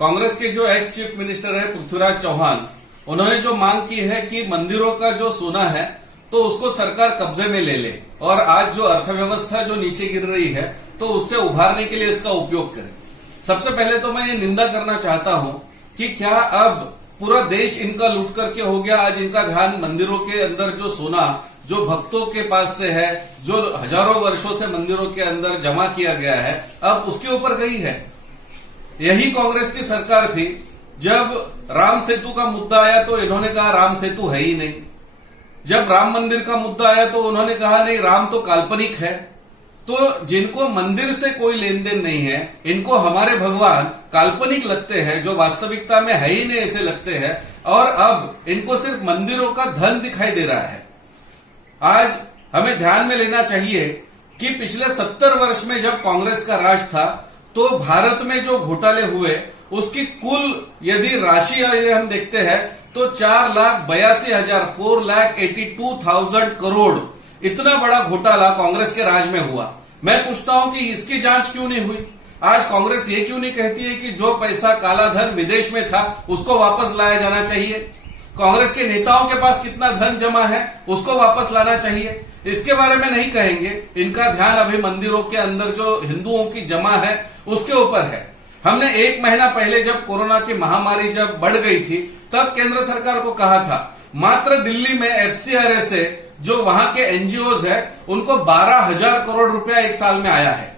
कांग्रेस के जो ex chief minister है पृथ्वीराज चौहान, उन्होंने जो मांग की है कि मंदिरों का जो सोना है तो उसको सरकार कब्जे में ले ले और आज जो अर्थव्यवस्था जो नीचे गिर रही है तो उससे उभारने के लिए इसका उपयोग करे। सबसे पहले तो मैं ये निंदा करना चाहता हूं कि क्या अब पूरा देश इनका लूट करके हो गया। आज इनका ध्यान मंदिरों के अंदर जो सोना जो भक्तों के पास से है, जो हजारों वर्षों से मंदिरों के अंदर जमा किया गया है, अब उसके ऊपर गई है। यही कांग्रेस की सरकार थी, जब राम सेतु का मुद्दा आया तो इन्होंने कहा राम सेतु है ही नहीं। जब राम मंदिर का मुद्दा आया तो उन्होंने कहा नहीं, राम तो काल्पनिक है। तो जिनको मंदिर से कोई लेन देन नहीं है, इनको हमारे भगवान काल्पनिक लगते हैं, जो वास्तविकता में है ही नहीं ऐसे लगते हैं, और अब इनको सिर्फ मंदिरों का धन दिखाई दे रहा है। आज हमें ध्यान में लेना चाहिए कि पिछले 70 वर्ष में जब कांग्रेस का राज था तो भारत में जो घोटाले हुए उसकी कुल यदि राशि हम देखते हैं तो 4,82,482,000 करोड़, इतना बड़ा घोटाला कांग्रेस के राज में हुआ। मैं पूछता हूं कि इसकी जांच क्यों नहीं हुई। आज कांग्रेस ये क्यों नहीं कहती है कि जो पैसा काला धन विदेश में था उसको वापस लाया जाना चाहिए। कांग्रेस के नेताओं के पास कितना धन जमा है उसको वापस लाना चाहिए। इसके बारे में नहीं कहेंगे। इनका ध्यान अभी मंदिरों के अंदर जो हिंदुओं की जमा है उसके ऊपर है। हमने 1 महीना पहले जब कोरोना की महामारी जब बढ़ गई थी तब केंद्र सरकार को कहा था, मात्र दिल्ली में एफसीआरए से जो वहां के एनजीओज है उनको 12,000 करोड़ रुपया एक साल में आया है।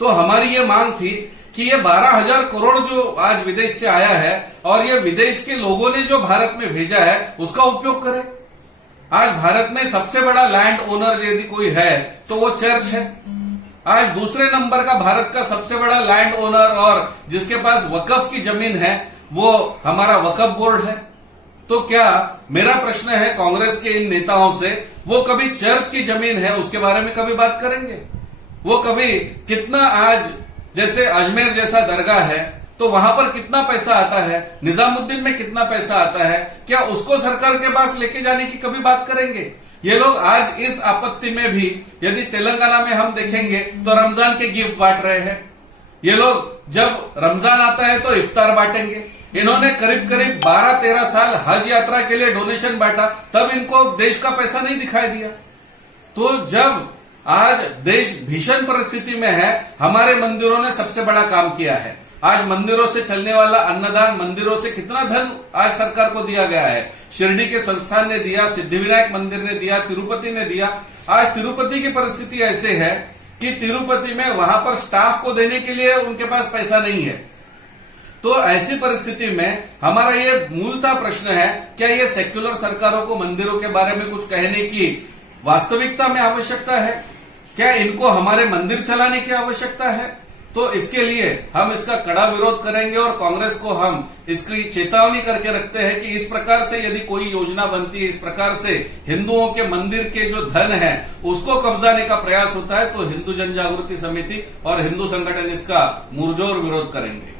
तो हमारी ये मांग थी कि ये 12,000 करोड़ जो आज विदेश से आया है और ये विदेश के लोगों ने जो भारत में भेजा है उसका उपयोग करें। आज भारत में सबसे बड़ा लैंड ओनर यदि कोई है तो वो चर्च है। आज दूसरे नंबर का भारत का सबसे बड़ा लैंड ओनर और जिसके पास वकफ की जमीन है वो हमारा वकफ बोर्ड है। तो क्या मेरा प्रश्न है कांग्रेस के इन नेताओं से, वो कभी चर्च की जमीन है उसके बारे में कभी बात करेंगे? वो कभी कितना आज जैसे अजमेर जैसा दरगाह है तो वहां पर कितना पैसा आता है, निजामुद्दीन में कितना पैसा आता है, क्या उसको सरकार के पास लेके जाने की कभी बात करेंगे? ये लोग आज इस आपत्ति में भी यदि तेलंगाना में हम देखेंगे तो रमजान के गिफ्ट बांट रहे हैं। ये लोग जब रमजान आता है तो इफ्तार बांटेंगे। इन्होंने करीब करीब 12-13 साल हज यात्रा के लिए डोनेशन बांटा, तब इनको देश का पैसा नहीं दिखाई दिया। तो जब आज देश भीषण परिस्थिति में है, हमारे मंदिरों ने सबसे बड़ा काम किया है। आज मंदिरों से चलने वाला अन्नदान, मंदिरों से कितना धन आज सरकार को दिया गया है। शिरडी के संस्थान ने दिया, सिद्धिविनायक मंदिर ने दिया, तिरुपति ने दिया। आज तिरुपति की परिस्थिति ऐसे है कि तिरुपति में वहां पर स्टाफ को देने के लिए उनके पास पैसा नहीं है। तो ऐसी परिस्थिति में हमारा ये मूलतः प्रश्न है, क्या ये सेक्युलर सरकारों को मंदिरों के बारे में कुछ कहने की वास्तविकता में आवश्यकता है? क्या इनको हमारे मंदिर चलाने की आवश्यकता है? तो इसके लिए हम इसका कड़ा विरोध करेंगे और कांग्रेस को हम इसकी चेतावनी करके रखते हैं कि इस प्रकार से यदि कोई योजना बनती है, इस प्रकार से हिंदुओं के मंदिर के जो धन है उसको कब्जाने का प्रयास होता है, तो हिंदू जन जागृति समिति और हिंदू संगठन इसका मुरझोर विरोध करेंगे।